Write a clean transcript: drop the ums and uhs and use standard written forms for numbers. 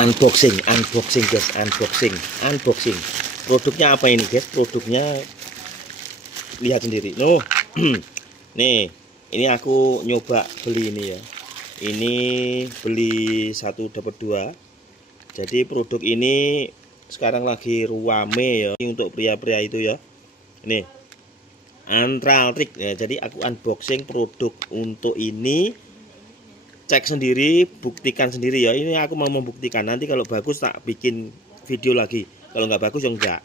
Unboxing guys, unboxing. Produknya apa ini guys? Produknya lihat sendiri. Nih, ini aku nyoba beli ini ya. Ini beli 1 dapat 2. Jadi produk ini sekarang lagi ruame ya untuk pria-pria itu ya. Ini Antraltrik ya. Jadi aku unboxing produk untuk ini, cek sendiri, buktikan sendiri ya. Ini aku mau membuktikan, nanti kalau bagus tak bikin video lagi, kalau nggak bagus ya enggak.